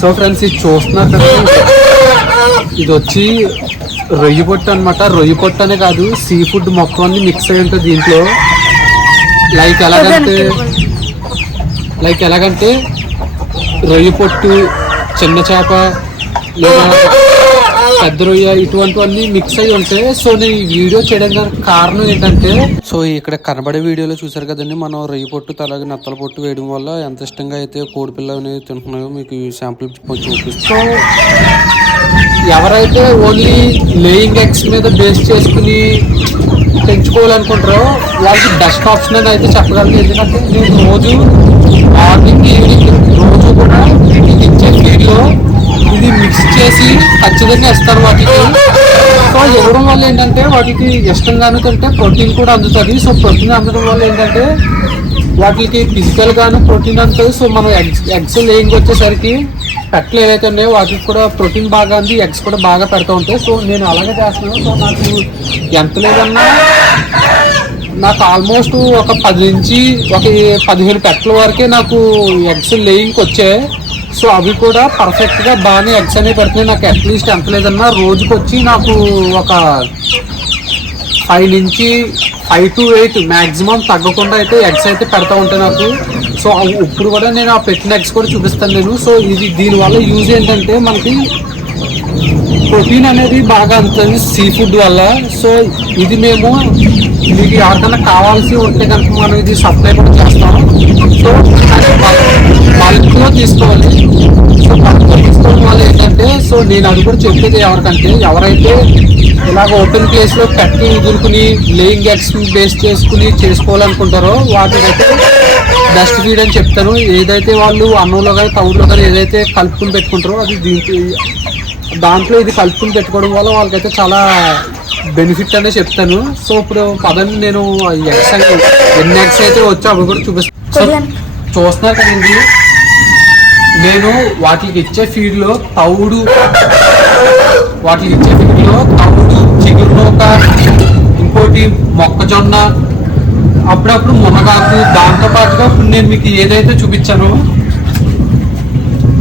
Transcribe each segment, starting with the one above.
So friends ఇది చూస్తున్నారు కదా ఇది వచ్చి రొయ్యి పొట్టు అనమాట రొయ్యి పొట్టు అనే కాదు సీ ఫుడ్ మొత్తం అన్ని మిక్స్ అయి ఉంటుంది దీంట్లో. లైక్ ఎలాగంటే లైక్ ఎలాగంటే రొయ్యి పొట్టు చిన్న చేప లేదా పెద్ద రొయ్య ఇటువంటివన్నీ మిక్స్ అయి ఉంటాయి సో నేను ఈ వీడియో చేయడానికి కారణం ఏంటంటే సో ఇక్కడ కనబడే వీడియోలో చూసారు కదండి మనం రొయ్యి పొట్టు అలాగే నత్తల పొట్టు వేయడం వల్ల ఎంత ఇష్టంగా అయితే కోడి పిల్ల అనేది తింటున్నాయో మీకు శాంపుల్ కొంచెం చూపిస్తాను. సో ఎవరైతే ఓన్లీ లేయింగ్ ఎగ్స్ మీద బేస్ చేసుకుని పెంచుకోవాలనుకుంటారో వాళ్ళకి బెస్ట్ ఆప్షన్ అని అయితే చెప్పగలను ఎందుకంటే నేను రోజు మార్నింగ్ ఈవినింగ్ రోజు కూడా ఇచ్చే ఫీడ్లో ఇది మిక్స్ చేసి ఖచ్చితంగా ఇస్తారు వాటికి. సో ఇవ్వడం వల్ల ఏంటంటే వాటికి ఇష్టంగాను కంటే ప్రోటీన్ కూడా అందుతుంది. సో ప్రోటీన్ అందడం వల్ల ఏంటంటే వాటికి ఫిజికల్ గాను ప్రోటీన్ అందుతుంది సో మనం ఎగ్స్ ఎగ్స్ లేయింగ్ వచ్చేసరికి పెట్టలు ఏదైతే ఉన్నాయో వాటికి కూడా ప్రోటీన్ బాగా అంది ఎగ్స్ కూడా బాగా పెడతా ఉంటాయి. సో నేను అలాగే చేస్తున్నాను. సో నాకు ఎంత లేదన్నా నాకు ఆల్మోస్ట్ ఒక పది నుంచి ఒక పదిహేను పెట్టల వరకే నాకు ఎగ్స్ లేయింగ్కి వచ్చాయి. సో అవి కూడా పర్ఫెక్ట్గా బాగానే ఎగ్స్ అనేవి పెడుతున్నాయి. నాకు అట్లీస్ట్ ఎంత లేదన్నా రోజుకి వచ్చి నాకు ఒక ఫైవ్ నుంచి ఫైవ్ టు ఎయిట్ మ్యాక్సిమం తగ్గకుండా అయితే ఎగ్స్ అయితే పెడతా ఉంటాయి నాకు. సో అవి ఇప్పుడు కూడా నేను ఆ పెట్టిన ఎగ్స్ కూడా చూపిస్తాను నేను. సో ఇది దీనివల్ల యూజ్ ఏంటంటే మనకి ప్రోటీన్ అనేది బాగా అందుతుంది సీ ఫుడ్ వల్ల. సో ఇది మేము మీకు ఎవరికైనా కావాల్సి ఉంటే కనుక మనం ఇది సప్లై కూడా చేస్తాం సో నేను అది కూడా చెప్పేది ఎవరికంటే ఎవరైతే ఇలాగ ఓపెన్ ప్లేస్లో పెట్టి వదులుకుని లేయింగ్ ఎగ్స్ బేస్ చేసుకుని చేసుకోవాలనుకుంటారో వాటికైతే బెస్ట్ ఫీడ్ అని చెప్తాను. ఏదైతే వాళ్ళు అన్నంలో కానీ తవుడులో కానీ ఏదైతే కలుపుకుని పెట్టుకుంటారో అది దీనికి దాంట్లో ఇది కలుపుకుని పెట్టుకోవడం వల్ల వాళ్ళకైతే చాలా బెనిఫిట్ అనే చెప్తాను. సో ఇప్పుడు పదండి నేను ఎగ్స్ ఎన్ని ఎగ్స్ అయితే వచ్చో అవి కూడా చూపిస్తాను చూస్తున్నారు కదండి. నేను వాటికి ఇచ్చే ఫీడ్లో తవుడు. వాటికి ఇచ్చే ఫీడ్లో తవుడు చిగురు ఇంకోటి మొక్కజొన్న. అప్పుడప్పుడు మునగాకు. దాంతో పాటుగా ఇప్పుడు నేను మీకు ఏదైతే చూపించానో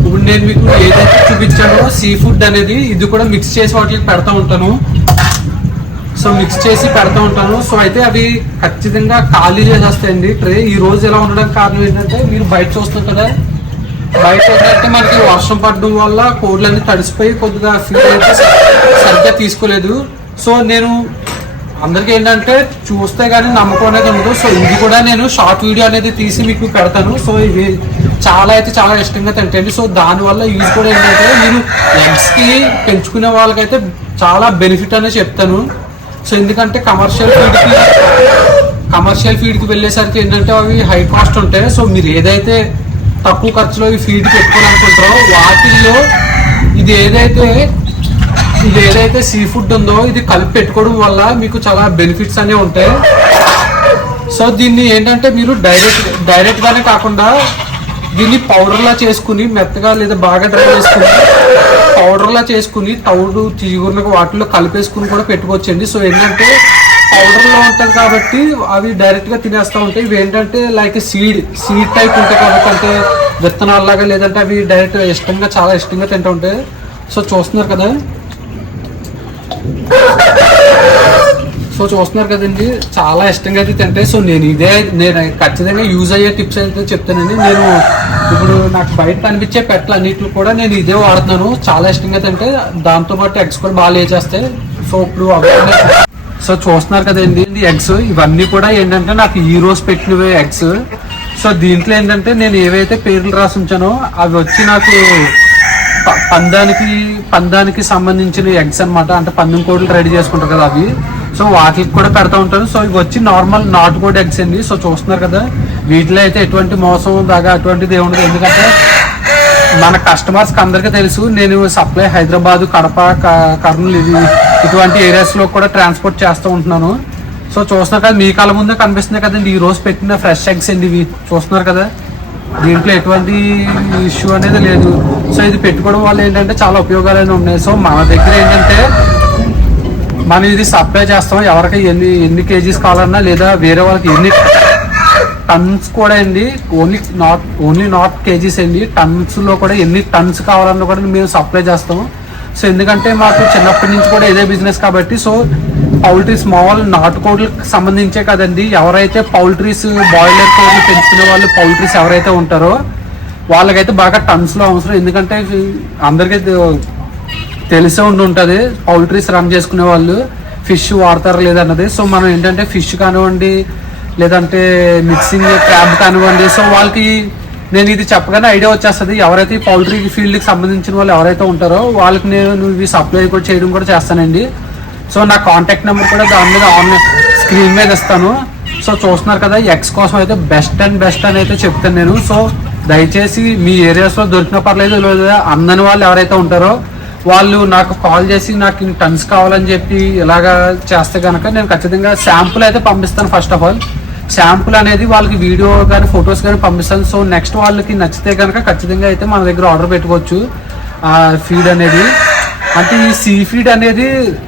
ఇప్పుడు నేను మీకు ఏదైతే చూపించానో సీ ఫుడ్ అనేది ఇది కూడా మిక్స్ చేసి వాటికి పెడతా ఉంటాను. సో మిక్స్ చేసి పెడతా ఉంటాను. సో అయితే అవి ఖచ్చితంగా ఖాళీ చేసేస్తాయండి. ట్రే ఈ రోజు ఎలా ఉండడానికి కారణం ఏంటంటే మీరు బయట చూస్తున్నారు కదా బయట ఏంటంటే మనకి వర్షం పడడం వల్ల కోడ్లన్నీ తడిసిపోయి కొద్దిగా ఫీల్ అయితే సరిగ్గా తీసుకోలేదు. సో నేను అందరికీ ఏంటంటే చూస్తే కానీ నమ్మకం అనేది ఉండదు. సో ఇది కూడా నేను షార్ట్ వీడియో అనేది తీసి మీకు పెడతాను. సో ఇవి చాలా అయితే చాలా ఇష్టంగా తింటండి. సో దానివల్ల యూజ్ కూడా ఏంటంటే మీరు ఎగ్స్కి పెంచుకునే వాళ్ళకైతే చాలా బెనిఫిట్ అనేది చెప్తాను. సో ఎందుకంటే కమర్షియల్ ఫీడ్కి కమర్షియల్ ఫీడ్కి వెళ్ళేసరికి ఏంటంటే అవి హై కాస్ట్ ఉంటాయి. సో మీరు ఏదైతే తక్కువ ఖర్చులో ఈ ఫీడ్ పెట్టుకోవాలనుకుంటారో వాటిల్లో ఇది ఏదైతే ఇది ఏదైతే సీ ఫుడ్ ఉందో ఇది కలిపి పెట్టుకోవడం వల్ల మీకు చాలా బెనిఫిట్స్ అనేవి ఉంటాయి. సో దీన్ని ఏంటంటే మీరు డైరెక్ట్ డైరెక్ట్గానే కాకుండా దీన్ని పౌడర్లా చేసుకుని మెత్తగా లేదా బాగా డ్రై చేసుకుని పౌడర్లా చేసుకుని తౌడు చిగురులకు వాటిలో కలిపేసుకుని కూడా పెట్టుకోవచ్చండి. సో ఏంటంటే పౌడర్లో ఉంటుంది కాబట్టి అవి డైరెక్ట్గా తినేస్తూ ఉంటాయి. ఇవి ఏంటంటే లైక్ సీడ్ సీడ్ టైప్ ఉంటాయి కాబట్టి అంటే విత్తనాల్లాగా లేదంటే అవి డైరెక్ట్ ఇష్టంగా చాలా ఇష్టంగా తింటూ ఉంటాయి. సో చూస్తున్నారు కదా. సో చూస్తున్నారు కదండి చాలా ఇష్టంగా అయితే తింటాయి. సో నేను ఇదే నేను ఖచ్చితంగా యూజ్ అయ్యే టిప్స్ అయితే చెప్తానండి. నేను ఇప్పుడు నాకు బయట కనిపించే పెట్టలు అన్నిటిని కూడా నేను ఇదే వాడుతున్నాను. చాలా ఇష్టంగా తింటే దాంతో పాటు ఎగ్స్ కూడా బాగా లేచేస్తాయి. సో ఇప్పుడు అవన్నీ సో చూస్తున్నారు కదండి ఎగ్స్. ఇవన్నీ కూడా ఏంటంటే నాకు ఈ రోజు పెట్టినవే ఎగ్స్. సో దీంట్లో ఏంటంటే నేను ఏవైతే పేర్లు రాసి ఉంచానో అవి వచ్చి నాకు ప- పందానికి పందానికి సంబంధించిన ఎగ్స్ అన్నమాట. అంటే పందెం కోట్లు రెడీ చేసుకుంటారు కదా అవి. సో వాటికి కూడా పెడతా ఉంటాను. సో ఇవి వచ్చి నార్మల్ నాటుకోడి ఎగ్స్ అండి. సో చూస్తున్నారు కదా వీటిలో అయితే ఎటువంటి మోసం దాకా అటువంటిది ఏముండదు ఎందుకంటే మన కస్టమర్స్కి అందరికీ తెలుసు నేను సప్లై హైదరాబాదు కడప క- కర్నూలు ఇది ఇటువంటి ఏరియాస్లో కూడా ట్రాన్స్పోర్ట్ చేస్తూ ఉంటున్నాను. సో చూస్తున్నారు కదా మీ కళ్ళ ముందే కనిపిస్తుంది కదండి ఈ రోజు పెట్టిన ఫ్రెష్ ఎగ్స్ అండి ఇవి. చూస్తున్నారు కదా దీంట్లో ఎటువంటి ఇష్యూ అనేది లేదు. సో ఇది పెట్టుకోవడం వల్ల ఏంటంటే చాలా ఉపయోగాలు ఉన్నాయి. సో మన దగ్గర ఏంటంటే మనం ఇది సప్లై చేస్తాం. ఎవరికి ఎన్ని ఎన్ని కేజీస్ కావాలన్నా లేదా వేరే వాళ్ళకి ఎన్ని టన్స్ కూడా అండి only not only not kgs అండి. టన్స్లో కూడా ఎన్ని టన్స్ కావాలన్నా కూడా మేము సప్లై చేస్తాం. సో ఎందుకంటే మాకు చిన్నప్పటి నుంచి కూడా ఇదే బిజినెస్ కాబట్టి సో పౌల్ట్రీ స్మాల్ నాటుకోడ్లకు సంబంధించే కదండి. ఎవరైతే పౌల్ట్రీస్ బాయిలర్ కోడ్లు పెంచుకునే వాళ్ళు పౌల్ట్రీస్ ఎవరైతే ఉంటారో వాళ్ళకైతే బాగా టన్స్లో అవసరం. ఎందుకంటే అందరికీ తెలిసే ఉండి ఉంటుంది పౌల్ట్రీస్ రన్ చేసుకునే వాళ్ళు ఫిష్ వాడతారు లేదన్నది సో మనం ఏంటంటే ఫిష్ కానివ్వండి లేదంటే మిక్సింగ్ క్రాబ్ కానివ్వండి సో వాళ్ళకి నేను ఇది చెప్పగానే ఐడియా వచ్చేస్తుంది. ఎవరైతే ఈ పౌల్ట్రీ ఫీల్డ్కి సంబంధించిన వాళ్ళు ఎవరైతే ఉంటారో వాళ్ళకి నేను ఇవి సప్లై కూడా చేయడం కూడా చేస్తానండి. సో నా కాంటాక్ట్ నెంబర్ కూడా దాని మీద ఆన్లైన్ స్క్రీన్ మీద ఇస్తాను. సో చూస్తున్నారు కదా ఎక్స్ కోసం అయితే బెస్ట్ అండ్ బెస్ట్ అని అయితే చెప్తాను నేను. సో దయచేసి మీ ఏరియాస్లో దొరికిన పర్లేదు లేదా అందని వాళ్ళు ఎవరైతే ఉంటారో వాళ్ళు నాకు కాల్ చేసి నాకు ఇన్ని టన్స్ కావాలని చెప్పి ఇలాగా చేస్తే కనుక నేను ఖచ్చితంగా శాంపుల్ అయితే పంపిస్తాను ఫస్ట్ ఆఫ్ ఆల్ శాంపుల్ అనేది వాళ్ళకి వీడియో కానీ ఫొటోస్ కానీ పంపిస్తాను. సో నెక్స్ట్ వాళ్ళకి నచ్చితే కనుక ఖచ్చితంగా అయితే మన దగ్గర ఆర్డర్ పెట్టుకోవచ్చు. ఫీడ్ అనేది. అంటే ఈ సీ ఫీడ్ అనేది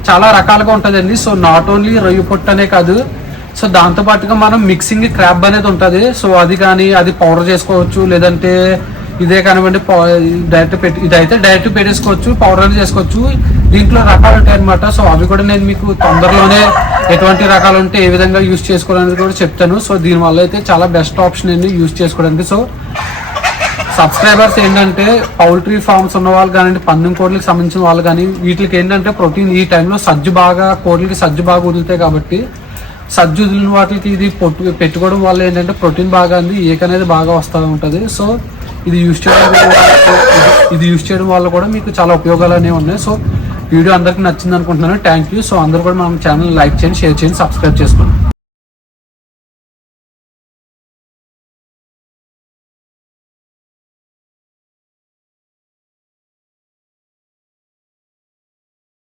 చాలా రకాలుగా ఉంటుందండి. సో నాట్ ఓన్లీ రొయ్య పొట్టు అనే కాదు సో దాంతోపాటుగా మనం మిక్సింగ్ క్రాబ్ అనేది ఉంటుంది. సో అది కానీ అది పౌడర్ చేసుకోవచ్చు లేదంటే ఇదే కానివ్వండి డైరెక్ట్ పెట్టి ఇదైతే డైరెక్ట్ పెట్టేసుకోవచ్చు పౌడర్ చేసుకోవచ్చు. దీంట్లో రకాలు ఉంటాయి అనమాట సో అవి కూడా నేను మీకు తొందరలోనే ఎటువంటి రకాలు ఉంటే ఏ విధంగా యూస్ చేసుకోవడానికి కూడా చెప్తాను. సో దీనివల్ల అయితే చాలా బెస్ట్ ఆప్షన్ అండి యూస్ చేసుకోవడానికి. సో సబ్స్క్రైబర్స్ ఏంటంటే పౌల్ట్రీ ఫార్మ్స్ ఉన్న వాళ్ళు కానీ పందెం కోట్లకి సంబంధించిన వాళ్ళు కానీ వీటికి ఏంటంటే ప్రోటీన్ ఈ టైంలో సజ్జు బాగా కోట్లకి సజ్జు బాగా వదులుతాయి కాబట్టి సజ్జు వాటికి ఇది పొట్టు పెట్టుకోవడం వల్ల ఏంటంటే ప్రోటీన్ బాగా అంది ఏక అనేది బాగా వస్తూ ఉంటుంది. సో ఇది యూస్ చేయడం వల్ల- ఇది యూస్ చేయడం వల్ల కూడా మీకు చాలా ఉపయోగాలు అనేవి ఉన్నాయి. సో వీడియో అందరికీ నచ్చింది అనుకుంటున్నాను. థ్యాంక్ యూ సో అందరూ కూడా మన ఛానల్ లైక్ చేయండి షేర్ చేయండి సబ్స్క్రైబ్ చేసుకోండి.